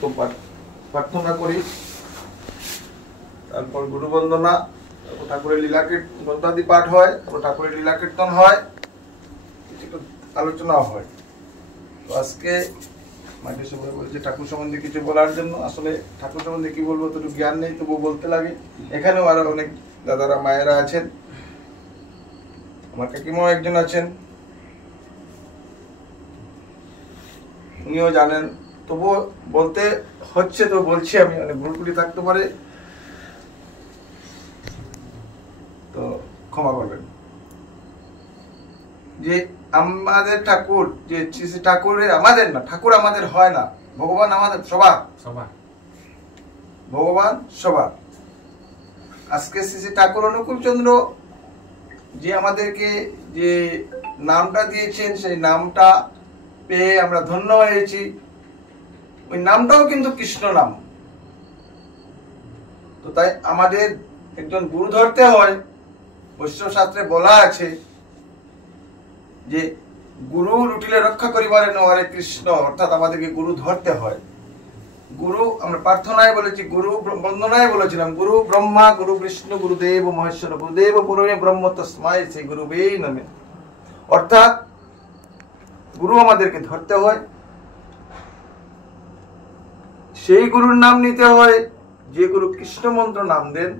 সপ্তম পাঠ প্রার্থনা করি, তারপর গুরু বন্দনা, তারপর ঠাকুরের লীলা কীর্তন গ্রন্থাদি পাঠ হয়, তারপর ঠাকুরের লীলা কীর্তন হয়, কিছু আলোচনা হয়। তো আজকে মাকে সবাই বলছে ঠাকুর সম্বন্ধে কিছু বলার জন্য। আসলে ঠাকুর সম্বন্ধে কি বলবো, তো জ্ঞান নেই, তবু বলতে লাগে। এখানেও আরো অনেক দাদারা মায়েরা আছেন, আমার কাকিমাও একজন আছেন, উনিও জানেন, তবুও বলতে হচ্ছে, তো বলছি আমি, অনেক ভুল ত্রুটি থাকতে পারে, তো ক্ষমা করবেন। যে আমাদের ঠাকুর, যে শ্রী ঠাকুরের, আমাদের না, ঠাকুর আমাদের হয় না, ভগবান আমাদের সবার, ভগবান সবার। আজকে শ্রী ঠাকুর অনুকূল চন্দ্র যে আমাদেরকে যে নামটা দিয়েছেন, সেই নামটা পেয়ে আমরা ধন্য হয়েছি। ওই নামটাও কিন্তু কৃষ্ণ নাম। তো তাই আমাদের একজন গুরু ধরতে হয়। বৈষ্ণব শাস্ত্রে বলা আছে যে গুরু লুটিলে রক্ষা করিবারে নরে কৃষ্ণ, অর্থাৎ আমাদেরকে গুরু ধরতে হয়। গুরু আমরা প্রার্থনায় বলেছি, গুরু বন্দনায় বলেছিলাম, গুরু ব্রহ্মা, গুরু বিষ্ণু, গুরুদেব মহেশ্বর, গুরুদেব পুরনে ব্রহ্ম তস্মায় শ্রী গুরুবেই নমঃ। অর্থাৎ গুরু আমাদেরকে ধরতে হয়, সেই গুরুর নাম নিতে হয় যে গুরু কৃষ্ণ মন্ত্র নাম দেন।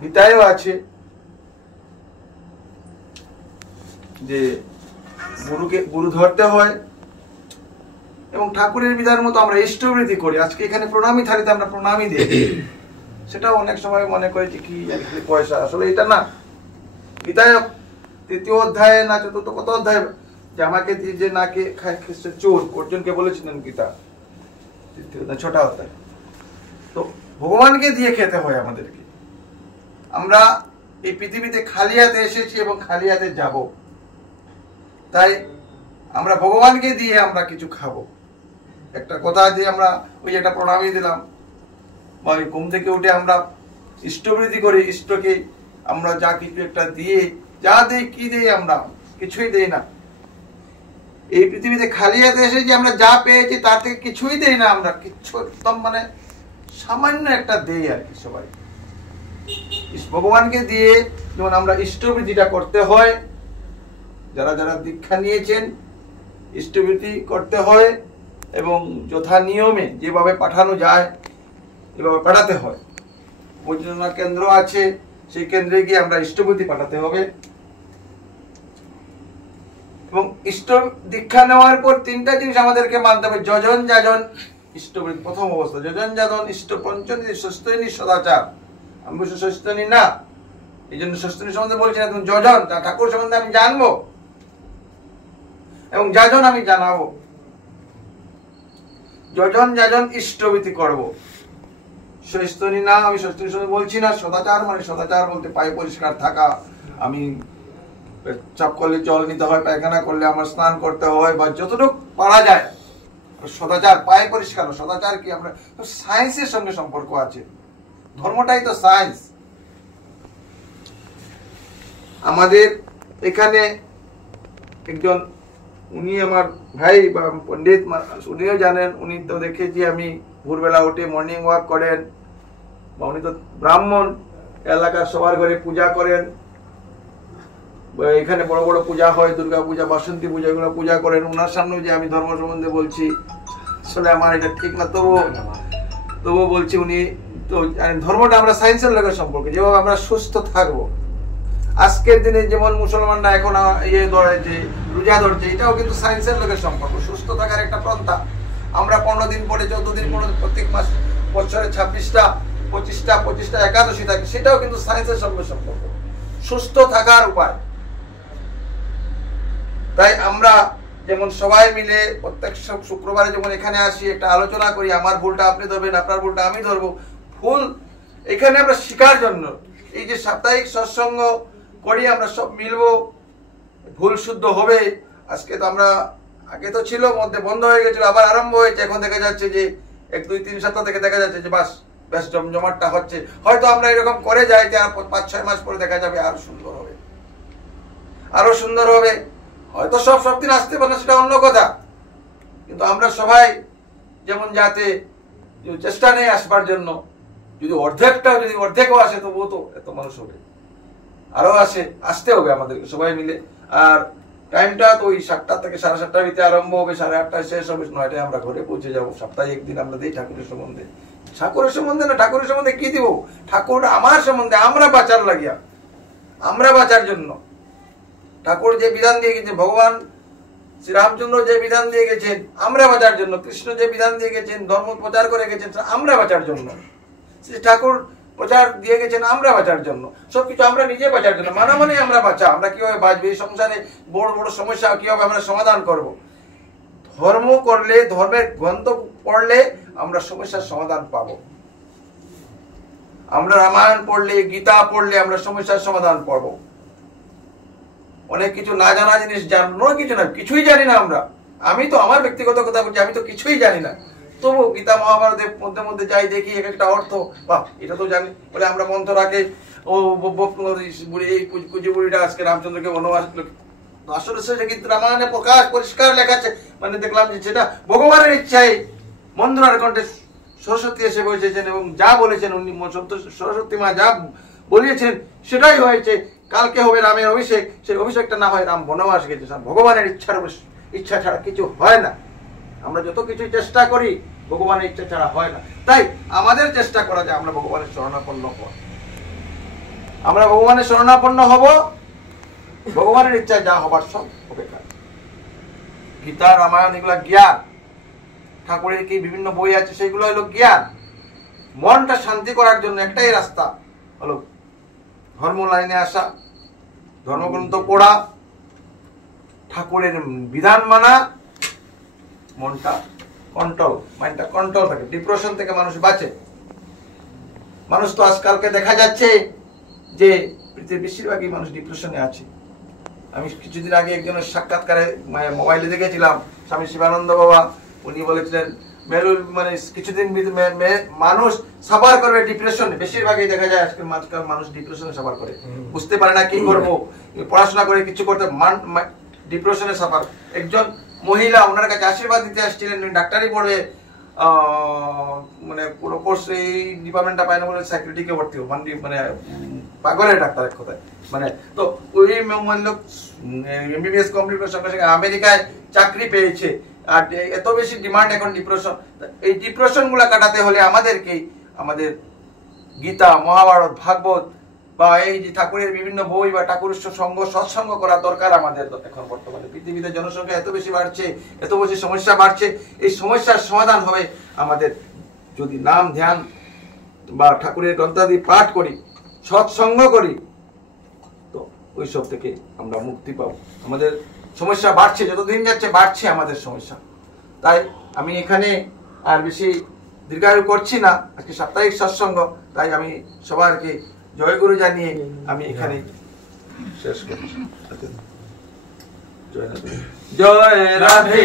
গীতায়ও আছে যে গুরু ধরতে হয়। এবং ঠাকুরের বিধান মতো আমরা ইষ্টবৃত্তি করি। আজকে এখানে প্রণামী থালিতে আমরা প্রণামী দিই, সেটাও অনেক সময় মনে করেছি কি পয়সা, আসলে এটা না। গীতায় 3য় অধ্যায়ে না 4th কত অধ্যায়, যে আমাকে দিয়ে যে নাকে খায় খ্রিস্ট চোর, অর্জুনকে বলেছিলেন গীতা 6টা অধ্যায়। তো ভগবানকে দিয়ে খেতে হয় আমাদেরকে। আমরা এই পৃথিবীতে খালি হাতে এসেছি এবং খালি হাতে যাব, তাই আমরা ভগবানকে দিয়ে আমরা কিছু খাবো। একটা কথা যে আমরা ওই একটা প্রণামী দিলাম, বা ওই ঘুম থেকে উঠে আমরা ইষ্টবৃত্তি করি, ইষ্টকে আমরা যা কিছু একটা দিয়ে, যা দেই, কি দেই, আমরা কিছুই দেই না। এই পৃথিবীতে খালি হাতে এসে যে আমরা যা পেয়েছি তার থেকে কিছুই দেই না, আমরা কিচ্ছু একদম মানে সামান্য একটা দেই আর কি সবাই। ভগবানকে দিয়ে যেমন আমরা ইষ্টবৃত্তিটা করতে হয়, যারা যারা দীক্ষা নিয়েছেন ইষ্টবৃত্তি করতে হয়, এবং যথা নিয়মে যেভাবে পাঠানো যায় এভাবে পাঠাতে হয়। বৈদ্যনাথ কেন্দ্র আছে, সেই কেন্দ্রে গিয়ে আমরা ইষ্টবৃত্তি পাঠাতে হবে। এবং ইষ্ট দীক্ষা নেওয়ার পর 3টা জিনিস আমাদেরকে মানতে হবে। যজন যাজন ইষ্টবৃত্তি প্রথম অবস্থা, যজন যাজন ইষ্ট পঞ্চম ষষ্ঠনী সদাচার। আমি বলছি ষষ্ঠনী না, এই জন্য ষষ্ঠনী সম্বন্ধে বলছি না, তুমি যজন ঠাকুর সম্বন্ধে আমি জানবো এবং যাজন আমি জানাবো। যজন যাজন ইষ্টবৃত্তি করবো, ষষ্ঠনী না, আমি ষষ্ঠনী সম্বন্ধে বলছি না। সদাচার মানে সদাচার বলতে পায়ে পরিষ্কার থাকা, আমি চাপ করলে জল নিতে হয়, পায়খানা করলে আমার স্নান করতে হয়, বা যতটুকু পারা যায় সদাচার, পায়ে পরিষ্কার। সদাচার কি, আমরা সায়েন্সের সঙ্গে সম্পর্ক আছে, ধর্মটাই তো সায়েন্স। আমাদের এখানে একজন, উনি আমার ভাই বা পণ্ডিত, উনিও জানেন, উনি তো দেখেছি আমি ভোরবেলা উঠে মর্নিং ওয়াক করেন, বা উনি তো ব্রাহ্মণ, এলাকার সবার ঘরে পূজা করেন। এখানে বড় বড় পূজা হয়, দুর্গা পূজা, বাসন্তী পূজা, এগুলো পূজা করেন। ওনার সামনে যে আমি ধর্ম সম্বন্ধে বলছি, আসলে আমার এটা ঠিক না, তবুও বলছি। উনি তো ধর্মটা আমরা সায়েন্সের লোকের সম্পর্কে, যেভাবে আমরা সুস্থ থাকবো। আজকের দিনে যেমন মুসলমানরা এখন ইয়ে ধরে, যে রোজা ধরছে, এটাও কিন্তু সায়েন্সের লোকের সম্পর্ক, সুস্থ থাকার একটা পন্থা। আমরা 15 দিন পরে, 14 দিন পরে, প্রত্যেক মাস, বছরে 26টা 25টা একাদশী থাকে, সেটাও কিন্তু সায়েন্সের সঙ্গে সম্পর্ক, সুস্থ থাকার উপায়। তাই আমরা যেমন সবাই মিলে প্রত্যেক শুক্রবারে যেমন এখানে আসি, একটা আলোচনা করি, আমার ভুলটা আপনি ধরবেন, আপনার ভুলটা আমি ধরবো। ভুল এখানে আমরা শিখার জন্য, এই যে সাপ্তাহিক সৎসঙ্গ করি, আমরা সব মিলবো, ভুল শুদ্ধ হবে। আজকে তো আমরা, আগে তো ছিল, মধ্যে বন্ধ হয়ে গেছিল, আবার আরম্ভ হয়েছে। এখন দেখা যাচ্ছে যে 1, 2, 3 সপ্তাহ থেকে দেখা যাচ্ছে যে বেশ জমজমাটটা হচ্ছে। হয়তো আমরা এরকম করে যাই, আর 5-6 মাস পরে দেখা যাবে আরো সুন্দর হবে, আরো সুন্দর হবে। হয়তো সব দিন আসতে পারে না, সেটা অন্য কথা, কিন্তু আমরা সবাই যেমন যাতে চেষ্টা নেই আসবার জন্য, যদি অর্ধেকও আসে তবুও তো এত মানুষ হবে, আরো আসতে হবে আমাদেরকে সবাই মিলে। আর টাইমটা তো ওই 7টা থেকে 7:30টার ভিতরে আরম্ভ হবে, 8:30টায় শেষ হবে, 9টায় আমরা ঘরে পৌঁছে যাবো। সপ্তাহে একদিন আমরা দিই ঠাকুরের সম্বন্ধে। ঠাকুরের সম্বন্ধে না, ঠাকুরের সম্বন্ধে কি দিব? ঠাকুর আমার সম্বন্ধে, আমরা বাঁচার লাগিয়া, আমরা বাঁচার জন্য ঠাকুর যে বিধান দিয়ে গেছেন, ভগবান শ্রীরামচন্দ্র যে বিধান দিয়ে গেছেন আমরা বাঁচার জন্য, কৃষ্ণ যে বিধান দিয়ে গেছেন, ধর্ম প্রচার করে গেছেন আমরা বাঁচার জন্য, শ্রী ঠাকুর প্রচার দিয়ে গেছেন আমরা বাঁচার জন্য, সবকিছু আমরা নিজে বাঁচার জন্য। মানে আমরা বাঁচা, আমরা কিভাবে বাঁচবো, এই সংসারে বড় বড় সমস্যা কিভাবে আমরা সমাধান করব। ধর্ম করলে, ধর্মের গ্রন্থ পড়লে আমরা সমস্যার সমাধান পাবো। আমরা রামায়ণ পড়লে, গীতা পড়লে আমরা সমস্যার সমাধান পাবো। অনেক কিছু না জানা জিনিস, জানো কিছু না, কিছুই জানি না আমরা। আমি তো আমার ব্যক্তিগত কথা বলছি, আমি তো কিছুই জানি না, তবু গীতা মহাভারতের মধ্যে মধ্যে যাই দেখি এক একটা অর্থ, বাহ এটা তো জানি বলে আমরা মন্ত্র রাখে ও বুড়ি, এই কুজি বুড়িটা আজকে রামচন্দ্রকে বনবাস, আসলে সেটা কিন্তু রামায়ণে প্রকাশ পরিষ্কার লেখা আছে। মানে দেখলাম যে সেটা ভগবানের ইচ্ছায় মন্ত্রার কণ্ঠে সরস্বতী এসে বসেছেন এবং যা বলেছেন উনি সরস্বতী মা যা বলিয়েছেন সেটাই হয়েছে। কালকে হবে রামের অভিষেক, সেই অভিষেকটা না হয় রাম বনবাস গেছে। ভগবানের ইচ্ছা ছাড়া কিছু হয় না। আমরা যত কিছু চেষ্টা করি ভগবানের ইচ্ছা ছাড়া হয় না। তাই আমাদের চেষ্টা করা যায় আমরা ভগবানের শরণাপন্ন হব, আমরা ভগবানের শরণাপন্ন হব, ভগবানের ইচ্ছায় যা হবার সব হবে। গীতা, রামায়ণ এগুলা জ্ঞান, ঠাকুরের কি বিভিন্ন বই আছে সেগুলো হলো জ্ঞান। মনটা শান্তি করার জন্য একটাই রাস্তা হলো ধর্ম লাইনে আসা, ধর্মগ্রন্থ পড়া, ঠাকুরের বিধান মানা, মনটা কন্ট্রোল, মাইন্ডটা কন্ট্রোল থাকে, ডিপ্রেশন থেকে মানুষ বাঁচে। মানুষ তো আজকালকে দেখা যাচ্ছে যে পৃথিবীর বেশিরভাগই মানুষ ডিপ্রেশনে আছে। আমি কিছুদিন আগে একজনের সাক্ষাৎকারে মোবাইলে দেখেছিলাম, স্বামী শিবানন্দ বাবা, উনি বলেছিলেন মানে কিছুদিন মানুষ সাফার করবে ডিপ্রেশনে। বেশিরভাগই দেখা যায় আজকাল মানুষ ডিপ্রেশনে সাফার করে, বুঝতে পারে না কি করবো, পড়াশোনা করে কিছু করতে, ডিপ্রেশনে সাফার। একজন মহিলা ওনার কাছে আশীর্বাদ দিতে আসছিলেন, ডাক্তারি পড়বে, মানে পুরো কোর্স এই ডিপার্টমেন্টটা পায় না বলে সাইকিয়াট্রিকে ভর্তি হবে, মানে পাগলের ডাক্তার এক কথায়। মানে তো ওই লোক এমবিবিএস কমপ্লিট করার সঙ্গে সঙ্গে আমেরিকায় চাকরি পেয়েছে। আর এত বেশি ডিমান্ড এখন ডিপ্রেশন। এই ডিপ্রেশন গুলা কাটাতে হলে আমাদেরকেই আমাদের গীতা, মহাভারত, ভাগবত বা এই যে ঠাকুরের বিভিন্ন বই বা ঠাকুরের সৎসঙ্গ করা দরকার আমাদের এখন বর্তমানে। পৃথিবীতে জনসংখ্যা এত বেশি বাড়ছে, এত বেশি সমস্যা বাড়ছে, এই সমস্যার সমাধান হবে আমাদের যদি নাম ধ্যান বা ঠাকুরের গ্রন্থাদি পাঠ করি, সৎসঙ্গ করি, তো ওইসব থেকে আমরা মুক্তি পাবো। আমাদের সমস্যা বাড়ছে, যতদিন যাচ্ছে বাড়ছে আমাদের সমস্যা। তাই আমি এখানে আর বেশি দীর্ঘায়ু করছি না, আজকে সাপ্তাহিক সৎসঙ্গ, তাই আমি সবাইকে জয়গুরু জানিয়ে আমি এখানে শেষ করছি। জয় রাধে।